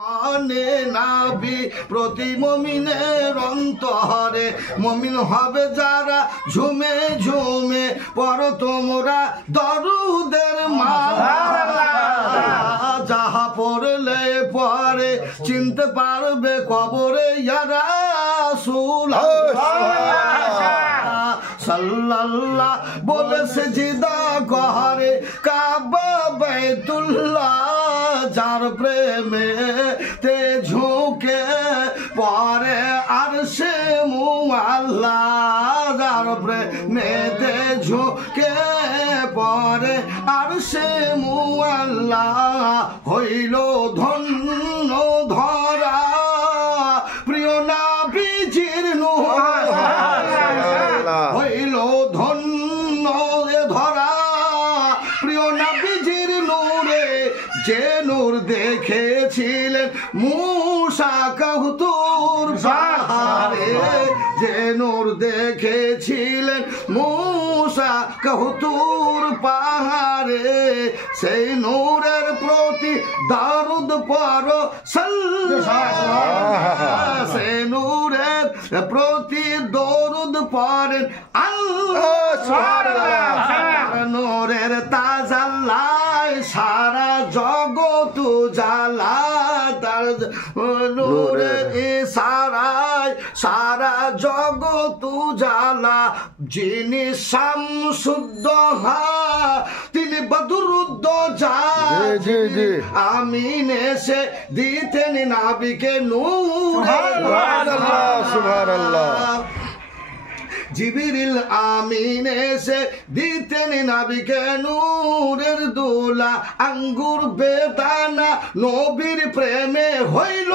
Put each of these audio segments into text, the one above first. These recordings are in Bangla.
নাবি প্রতি মুমিনের অন্তরে মুমিন হবে যারা ঝুমে ঝুমে পড়ো তোমরা দরুদের মালা যাহা পড়লে পরে চিনতে পারবে কবরে ইয়া রাসূলুল্লাহ সাল্লাল্লাহ বলে সিজদা করে কাবা বাইতুল্লাহ যার প্রেমে তে ঝুঁকে পরে আরশে মুআল্লা যার প্রেমে তে ঝুঁকে পরে আরশে মুআল্লা হইল ধন্য ধরা প্রিয় নবীজির নূর হইল ধন্য ধরা প্রিয় নবীজির নূরে যে নূর দেখেছিলেন মূসা কাহুতুর পাহাড়ে যে নূর দেখেছিলেন মূসা কাহুতুর পাহাড়ে সেই নূরের প্রতি দারুদ পড়ো সাল্লাল্লাহ সেই নূরের প্রতি দরুদ পড়েন আল্লাহ নূরের তাজাল্লায় সারা জগৎ জালা তার নূরে ইশারায় সারা জগৎ জালা যিনি শামসুদ্দোহা তিনি বদরুদ্দোজা আমিন এসে দিতেন নবীকে নূর সুবহানাল্লাহ সুবহানাল্লাহ জিবরিল আমিন এসে দিতেন নবীকে নূরের দোলা আঙ্গুর বেদানা নবীর প্রেমে হইল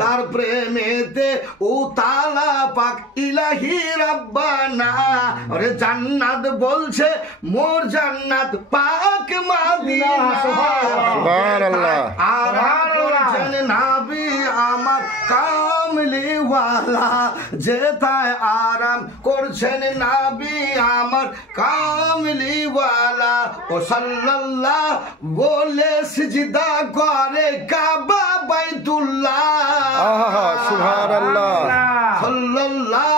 তার প্রেমেতে ও তালা পাক ইলাহি রাব্বানা আরে জান্নাত বলছে মোর জান্নাত পাক মদিনা সুবহানাল্লাহ আরাম করছেন নবী আমার কামলি ওয়ালা যেথায় আরাম করছেন নবী আমার কামলি ওয়ালা ও সাল্লাল্লাহ বলে সিজদা করে কাবা বাইতুল্লাহ সুবহানাল্লাহ সাল্লাল্লাহ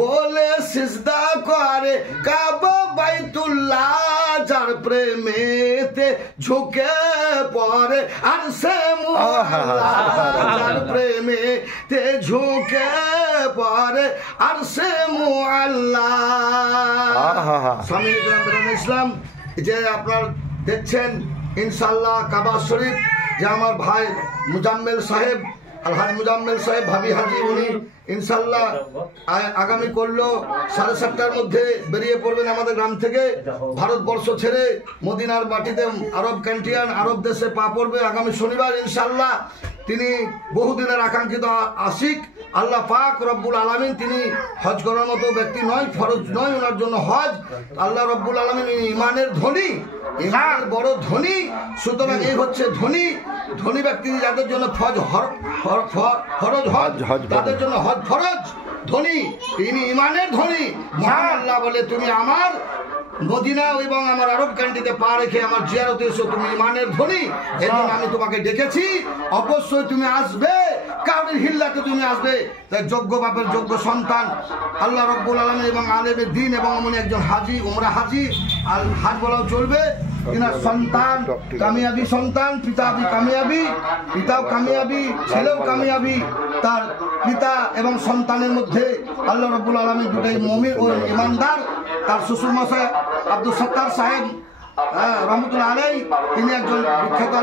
বলে সিজদা করে কাবা বাইতুল্লাহ যার প্রেমেতে ঝুঁকে পড়ে আরশে মুআল্লা যার প্রেমেতে ঝুঁকে পড়ে আরশে মুআল্লা স্বামী ইসলাম যে আপনারা দেখছেন ইনশাআল্লাহ কাবা শরীফ যে আমার ভাই মুজাম্মেল সাহেব আলহাজ মুজাম্মেল সাহেব ভাবি হাজি উনি ইনশাআল্লাহ আগামী করলো 7:30টার মধ্যে বেরিয়ে পড়বেন আমাদের গ্রাম থেকে ভারতবর্ষ ছেড়ে মদিনার মাটিতে আরব ক্যান্টিয়ান আরব দেশে পা পড়বে আগামী শনিবার ইনশাআল্লাহ তিনি বহুদিনের আকাঙ্ক্ষিত আশিক আল্লাহ পাক রব্বুল আলামিন তিনি হজ করার মতো ব্যক্তি নয় ফরজ নয় ওনার জন্য হজ আল্লাহ রব্বুল আলামিন ইমানের ধনী ইমানের বড় ধনী সুতরাং এই হচ্ছে ধনী ধনী ব্যক্তি যাদের জন্য ফরজ হজ তাদের জন্য হজ ফরজ ধনী তিনি ইমানের ধনী আল্লাহ বলে তুমি আমার মদিনা এবং আমার আরব কান্ট্রিতে পা রেখে আমার জিয়ারতে এসো তুমি ইমানের ধনী এজন্য আমি তোমাকে ডেকেছি অবশ্যই তুমি আসবে কাউরির হিল্লাতে তুমি আসবে তাই যোগ্য বাপের যোগ্য সন্তান আল্লাহ রব্বুল আলামিন এবং আলেমের দ্বীন এবং এমন একজন হাজী উমরা হাজী আর হাজ বলাও চলবে তিনার সন্তান কামিয়াবি সন্তান পিতাবি কামিয়াবি পিতাও কামিয়াবি ছেলেও কামিয়াবি তার পিতা এবং সন্তানের মধ্যে আল্লাহ রব্বুল আলামিন দুটাই মুমিন ও ইমানদার তার শ্বশুর মশাই আব্দুল সত্তার সাহেব রহমতুল্লাহ আলাইহি তিনি একজন বিখ্যাত